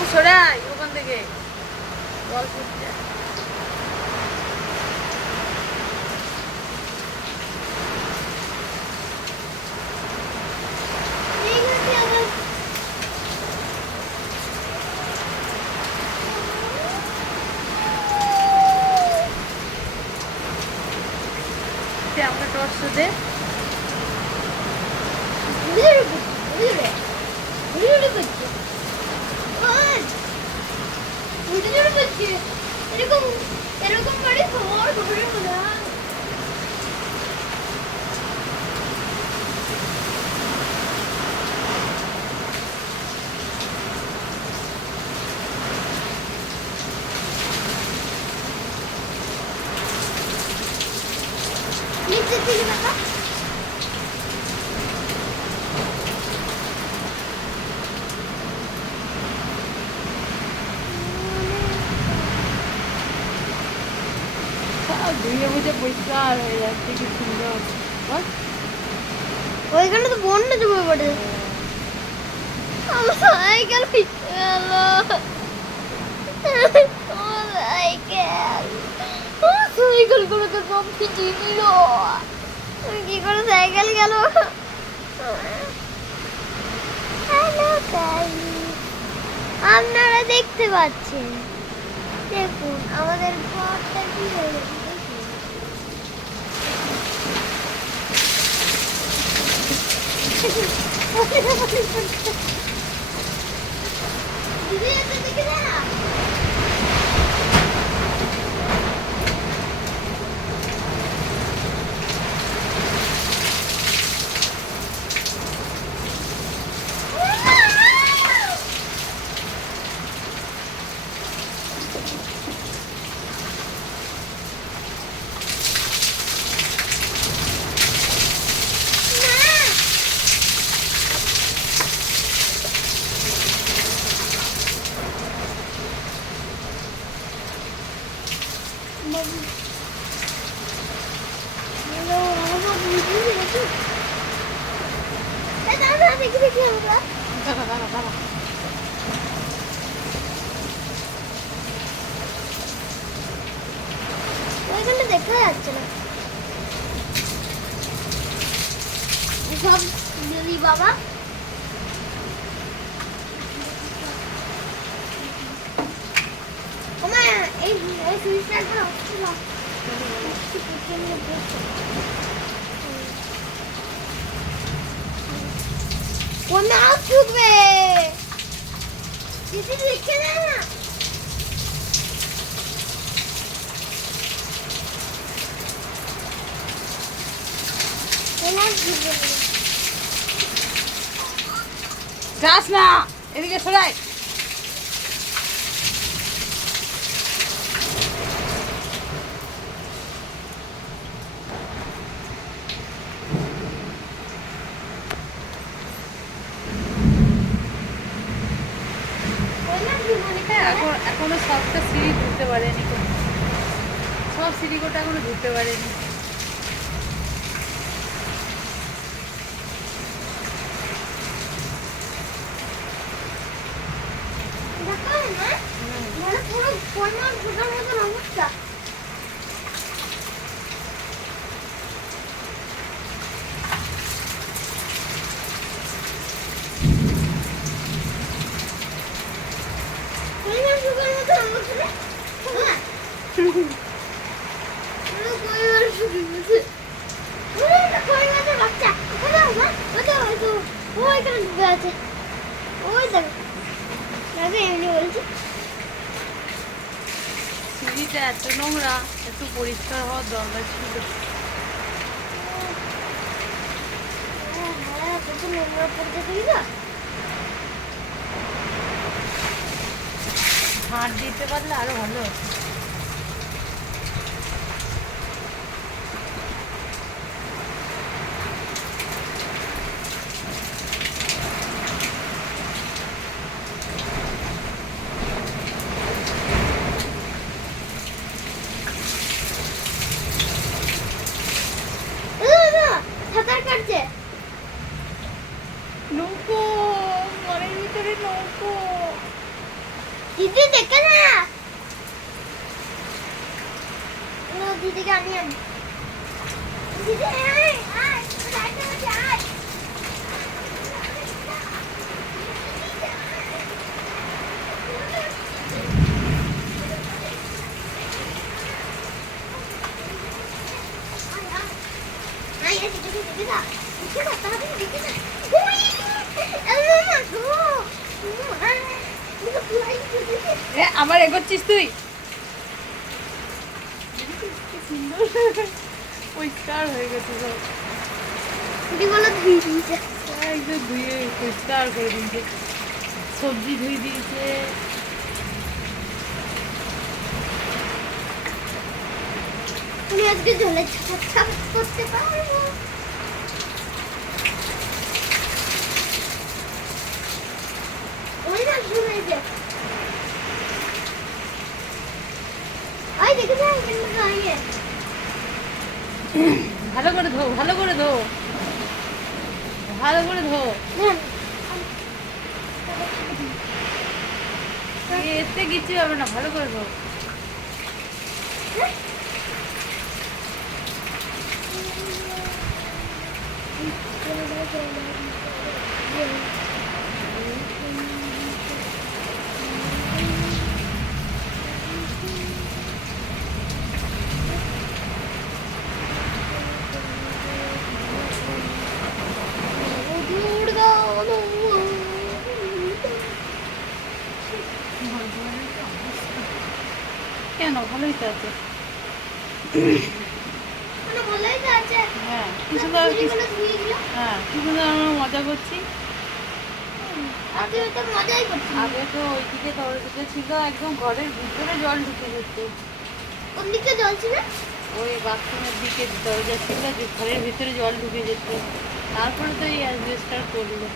বাবু সরে আয় ওখান থেকে জল ফুটছে। আমাকে টর্চ দে। এরকম এরকম করে খবর খবরে বলা নিচে থেকে দেখা ধুয়ে বুঝে পরিষ্কার হয়ে যাচ্ছে, কি সুন্দর। ওইখানে তো বন্যা জমে পড়ে আমার সাইকেল ভিজে গেল সাইকেল গুলোকে সব ভিজিয়ে দিল কি করে সাইকেল গেল। আপনারা দেখতে পাচ্ছেন, দেখুন আমাদের ঘরটা কি হয়ে গেছে। দিদি এটা দেখে না ওইখানে দেখা যাচ্ছে না সব দিদি বাবা। এই সুইচটা একবার অফ ছিল কোন আউট ঢুকবে দিদি দেখে না যাস না, এদিকে সরাই। এখনো সবটা সিঁড়ি ঘুরতে পারেনি, সব সিঁড়ি গোটা এখনো ঘুরতে পারেনি। সিঁড়িটা এত নোংরা, একটু পরিষ্কার হওয়ার দরকার ছিল। হাত দিতে পারলে আরো ভালো হতো। সাঁতার কাটছে নৌকো, ঘরের ভিতরে নৌকো। দিদি দেখে না দিদিকে আনি আমি দিদি আয় আয় রাইতে আয় আবার এগোচ্ছিস তুই? পরিষ্কার হয়ে গেছে সব, একদম ধুয়ে পরিষ্কার করে দিয়েছে, সবজি ধুয়ে দিয়েছে। আমি আজকে জলে ছাপ করতে পারবো। ওই না শুনে যে আই দেখে যাই কিন্তু গায়ে ভালো করে ধো, ভালো করে ধো, ভালো করে ধো। এতে কিছু হবে না, ভালো করে ধো। কেন, ভালোই তো আছে। হ্যাঁ কি সুন্দর, হ্যাঁ কি সুন্দর আমরা মজা করছি। আগে তো ওইদিকে দরজা ছিল, একদম ঘরের ভিতরে জল ঢুকে যেত। কোন দিকে জল ছিল? ওই বাথরুমের দিকে দরজা ছিল, যে ঘরের ভিতরে জল ঢুকে যেত। তারপরে তো এই অ্যাসবেস্টার করলো।